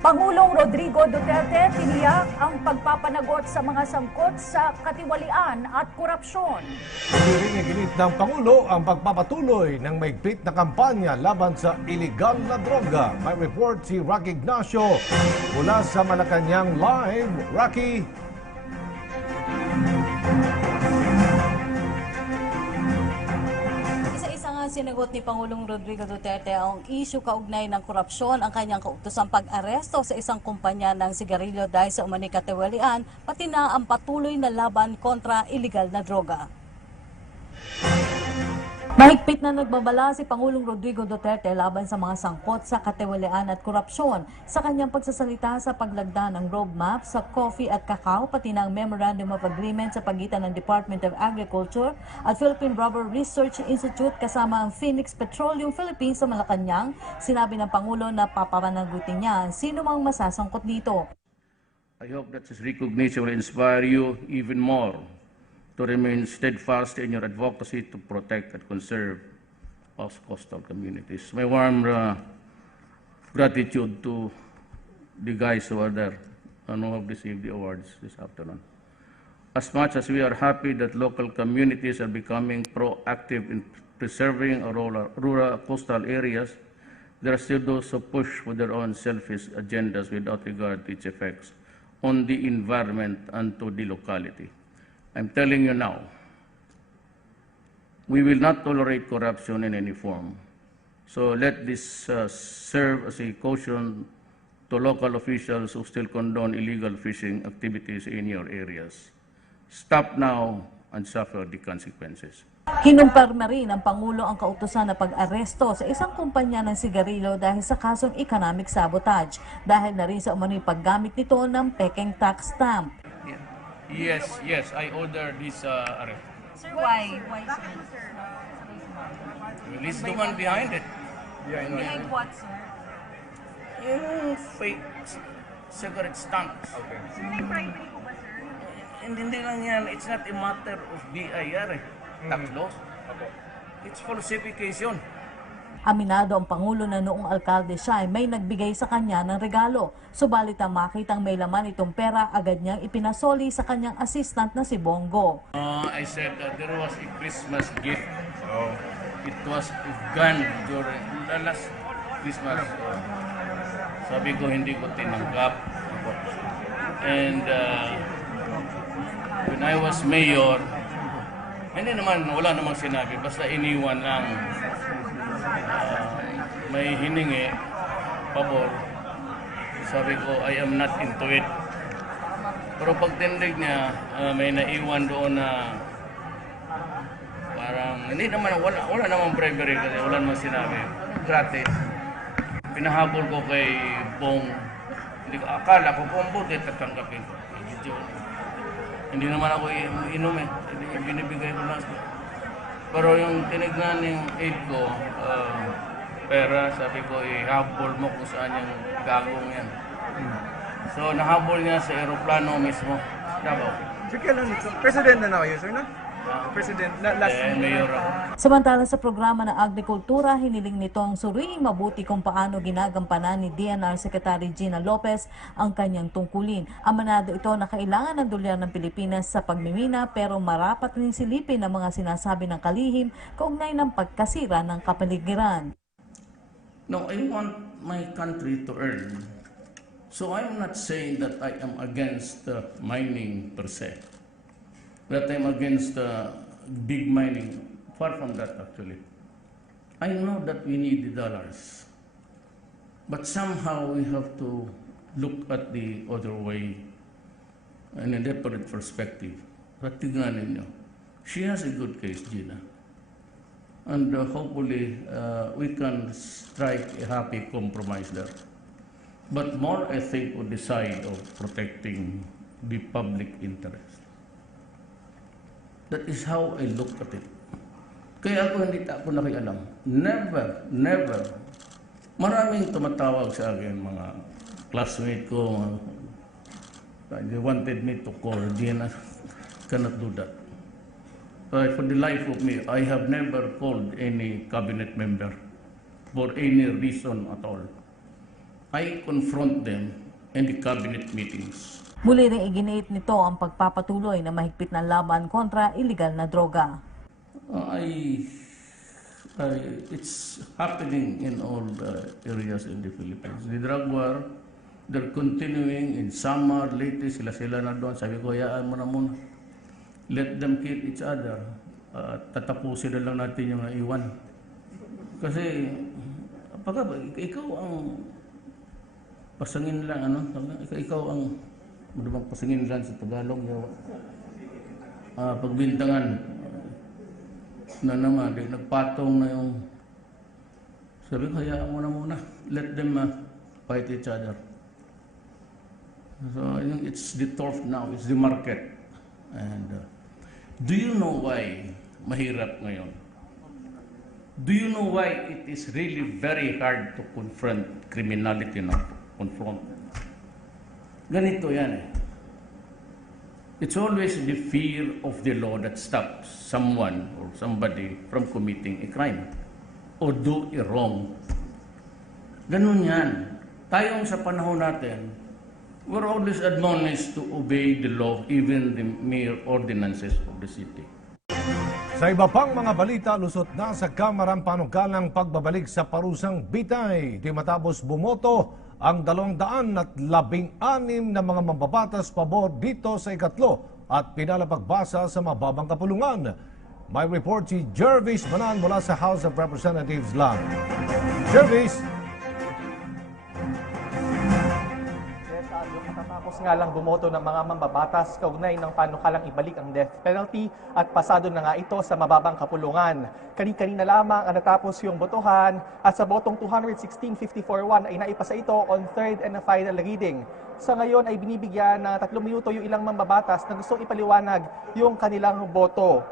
Pangulong Rodrigo Duterte tiniyak ang pagpapanagot sa mga sangkot sa katiwalian at korupsyon. Iginit ng Pangulo ang pagpapatuloy ng maigpit na kampanya laban sa iligal na droga. May report si Rocky Ignacio mula sa Malacanang Live. Rocky, sinagot ni Pangulong Rodrigo Duterte ang issue kaugnay ng korupsyon, ang kanyang kautosang pag-aresto sa isang kumpanya ng sigarilyo dahil sa umani katiwalian, pati na ang patuloy na laban kontra iligal na droga. Mahigpit na nagbabala si Pangulong Rodrigo Duterte laban sa mga sangkot sa katiwalian at korupsyon sa kanyang pagsasalita sa paglagda ng roadmap sa coffee at kakao pati ng Memorandum of Agreement sa pagitan ng Department of Agriculture at Philippine Rubber Research Institute kasama ang Phoenix Petroleum Philippines sa Malacanang. Sinabi ng Pangulo na paparanagutin niya sino mang masasangkot dito. I hope that this recognition will inspire you even more to remain steadfast in your advocacy to protect and conserve our coastal communities. My warm uh, gratitude to the guys who are there and who have received the awards this afternoon. As much as we are happy that local communities are becoming proactive in preserving our rural, rural coastal areas, there are still those who push for their own selfish agendas without regard to its effects on the environment and to the locality. I'm telling you now, we will not tolerate corruption in any form. So let this uh, serve as a caution to local officials who still condone illegal fishing activities in your areas. Stop now and suffer the consequences. Kinumpirma rin ng Pangulo ang kautusan na pag-aresto sa isang kumpanya ng sigarilyo dahil sa kasong economic sabotage dahil na rin sa umano'y paggamit nito ng peking tax stamp. Yes, yes, I order this uh, arrest. Sir, why? Why, Release the one behind it. Behind what, sir? Yung fake cigarette stamps. And hindi lang yan, it's not a matter of BIR eh. Tax law. It's falsification. Aminado ang Pangulo na noong alkalde siya ay may nagbigay sa kanya ng regalo. Subalit ang makitang may laman itong pera, agad niyang ipinasoli sa kanyang assistant na si Bongo. Uh, I said that there was a Christmas gift. It was a gun during the last Christmas. Sabi ko, hindi ko tinanggap. And uh, when I was mayor, hindi naman, wala namang sinabi. Basta iniwan lang. Uh, may hiningi, pabor. Sabi ko, I am not into it. Pero pag tindig niya, ah, may naiwan doon na parang, hindi naman, wala, wala namang bravery kasi wala namang sinabi. Gratis. Pinahabol ko kay Bong. Hindi ko, akala ko kung buti tatanggapin ko. Hindi naman ako inom eh. Binibigay ko lang. Pero yung tinignan yung aid ko, ah, pera, sabi ko, ihabol mo kung saan yung gagong yan. So, nahabol niya sa aeroplano mismo. Davao. Sir, kailan ito? President na na kayo, sir, no? President, na, last Eh, mayor ako. Samantala sa programa ng agrikultura, hiniling nitong suriing mabuti kung paano ginagampanan ni DNR Secretary Gina Lopez ang kanyang tungkulin. Amanado ito na kailangan ng dolyar ng Pilipinas sa pagmimina pero marapat rin silipin ang mga sinasabi ng kalihim kaugnay ng pagkasira ng kapaligiran. No, I want my country to earn. So I'm not saying that I am against uh, mining per se. That I'm against uh, big mining. Far from that, actually. I know that we need the dollars. But somehow we have to look at the other way in a different perspective. But tignan ninyo. She has a good case, Gina. And uh, hopefully, uh, we can strike a happy compromise there. But more, I think, the side of protecting the public interest. That is how I look at it. Kaya ako hindi ako nakialam. Never, never. Maraming tumatawag sa akin, mga classmate ko, they wanted me to call Gina. Cannot do that. But for the life of me, I have never called any cabinet member for any reason at all. I confront them in the cabinet meetings. Muli ring iginiit nito ang pagpapatuloy na mahigpit na laban kontra iligal na droga. Uh, I, I, it's happening in all the areas in the Philippines. The drug war, they're continuing in summer, lately sila-sila na doon. Sabi ko, hayaan mo na muna. Let them kill each other. Uh, tatapusin na lang natin yung iwan. Kasi, pagka, ikaw ang pasangin lang, ano? Ikaw, ang, bang pasangin lang sa Tagalog? Yung, ah, pagbintangan na naman, di, nagpatong na yung sabi ko, hayaan mo na muna. Let them uh, fight each other. So, I think it's the turf now, it's the market. And uh, do you know why mahirap ngayon? Do you know why it is really very hard to confront criminality now? Confront. Ganito yan eh. It's always the fear of the law that stops someone or somebody from committing a crime or do a wrong. Ganun yan. Tayong sa panahon natin, we're always admonished to obey the law, even the mere ordinances of the city. Sa iba pang mga balita, lusot na sa Kamarang Panukalang pagbabalik sa parusang bitay. Di matapos bumoto ang dalawang daan at labing anim na mga mambabatas pabor dito sa ikatlo at pinalapagbasa sa mababang kapulungan. May report si Jervis Manan mula sa House of Representatives lang. Jervis! Katatapos nga lang bumoto ng mga mambabatas kaugnay ng panukalang ibalik ang death penalty at pasado na nga ito sa mababang kapulungan. Kani-kanina lamang ang natapos yung botohan at sa botong 216-54-1 ay naipasa ito on third and final reading. Sa ngayon ay binibigyan ng tatlong minuto yung ilang mambabatas na gustong ipaliwanag yung kanilang boto.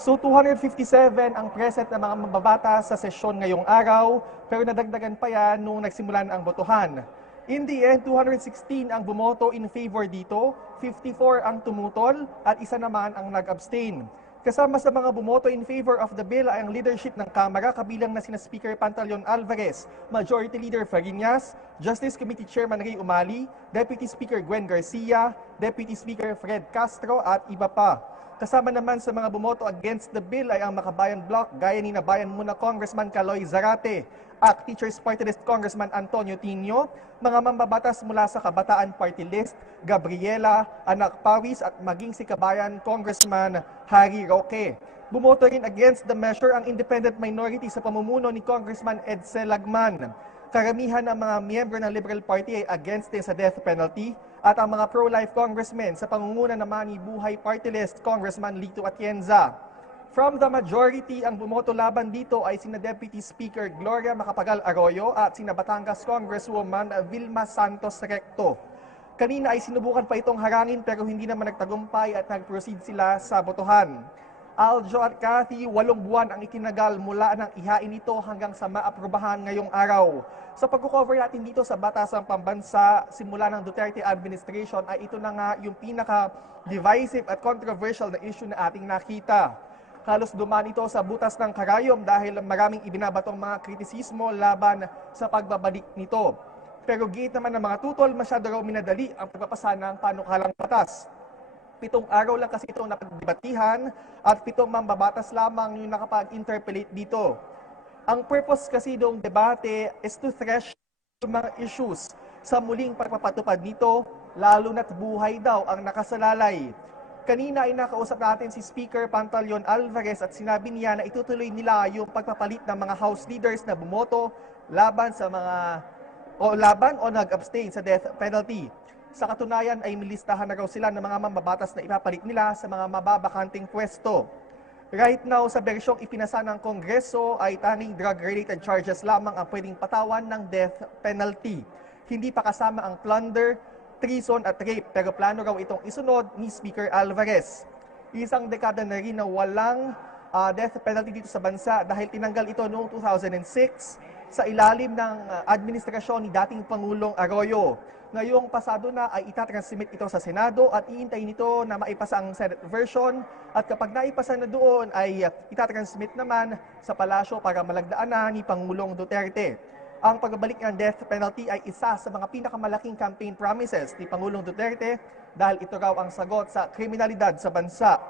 So 257 ang present na mga mambabatas sa sesyon ngayong araw, pero nadagdagan pa yan nung nagsimulan ang botohan. In the end, 216 ang bumoto in favor dito, 54 ang tumutol, at isa naman ang nag-abstain. Kasama sa mga bumoto in favor of the bill ay ang leadership ng Kamara kabilang na sina Speaker Pantaleon Alvarez, Majority Leader Farinas, Justice Committee Chairman Ray Umali, Deputy Speaker Gwen Garcia, Deputy Speaker Fred Castro at iba pa. Kasama naman sa mga bumoto against the bill ay ang Makabayan Bloc gaya ni Nabayan Muna Congressman Caloy Zarate, at Teachers Party List Congressman Antonio Tino, mga mambabatas mula sa Kabataan Party List, Gabriela, Anak Pawis at maging si Kabayan Congressman Harry Roque. Bumoto rin against the measure ang independent minority sa pamumuno ni Congressman Edsel Lagman. Karamihan ng mga miyembro ng Liberal Party ay against din sa death penalty at ang mga pro-life congressmen sa pangunguna naman ni Buhay Party List Congressman Lito Atienza. From the majority, ang bumoto laban dito ay sina Deputy Speaker Gloria Macapagal Arroyo at sina Batangas Congresswoman Vilma Santos Recto. Kanina ay sinubukan pa itong harangin pero hindi naman nagtagumpay at nag-proceed sila sa botohan. Aljo at Cathy, walong buwan ang itinagal mula nang ihain ito hanggang sa maaprubahan ngayong araw. Sa pagkukover natin dito sa Batasang Pambansa, simula ng Duterte administration ay ito na nga yung pinaka-divisive at controversial na issue na ating nakita. Halos duman ito sa butas ng karayom dahil maraming ibinabatong mga kritisismo laban sa pagbabalik nito. Pero gate naman ng mga tutol, masyado raw minadali ang pagpapasa ng panukalang batas. Pitong araw lang kasi itong napagdebatihan at pitong mambabatas lamang yung nakapag-interpellate dito. Ang purpose kasi ng debate is to thresh yung mga issues sa muling pagpapatupad nito, lalo na't buhay daw ang nakasalalay. Kanina ay nakausap natin si Speaker Pantaleon Alvarez at sinabi niya na itutuloy nila yung pagpapalit ng mga House leaders na bumoto laban sa mga o laban o nag-abstain sa death penalty. Sa katunayan ay milistahan na raw sila ng mga mambabatas na ipapalit nila sa mga mababakanting pwesto. Right now, sa bersyong ipinasa ng Kongreso ay tanging drug-related charges lamang ang pwedeng patawan ng death penalty. Hindi pa kasama ang plunder, treason at rape pero plano raw itong isunod ni Speaker Alvarez. Isang dekada na rin na walang ah, death penalty dito sa bansa dahil tinanggal ito noong 2006 sa ilalim ng ah, administrasyon ni dating Pangulong Arroyo. Ngayong pasado na ay itatransmit ito sa Senado at iintayin nito na maipasa ang Senate version at kapag naipasa na doon ay ah, itatransmit naman sa palasyo para malagdaan na ni Pangulong Duterte. Ang pagbabalik ng death penalty ay isa sa mga pinakamalaking campaign promises ni Pangulong Duterte dahil ito raw ang sagot sa kriminalidad sa bansa.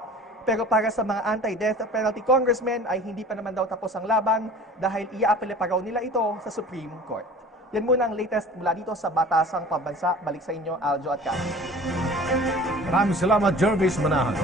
Pero para sa mga anti-death penalty congressmen ay hindi pa naman daw tapos ang laban dahil iaapela pa raw nila ito sa Supreme Court. Yan muna ang latest mula dito sa Batasang Pambansa. Balik sa inyo, Aljo at Kat. Maraming salamat, Jervis Manahan.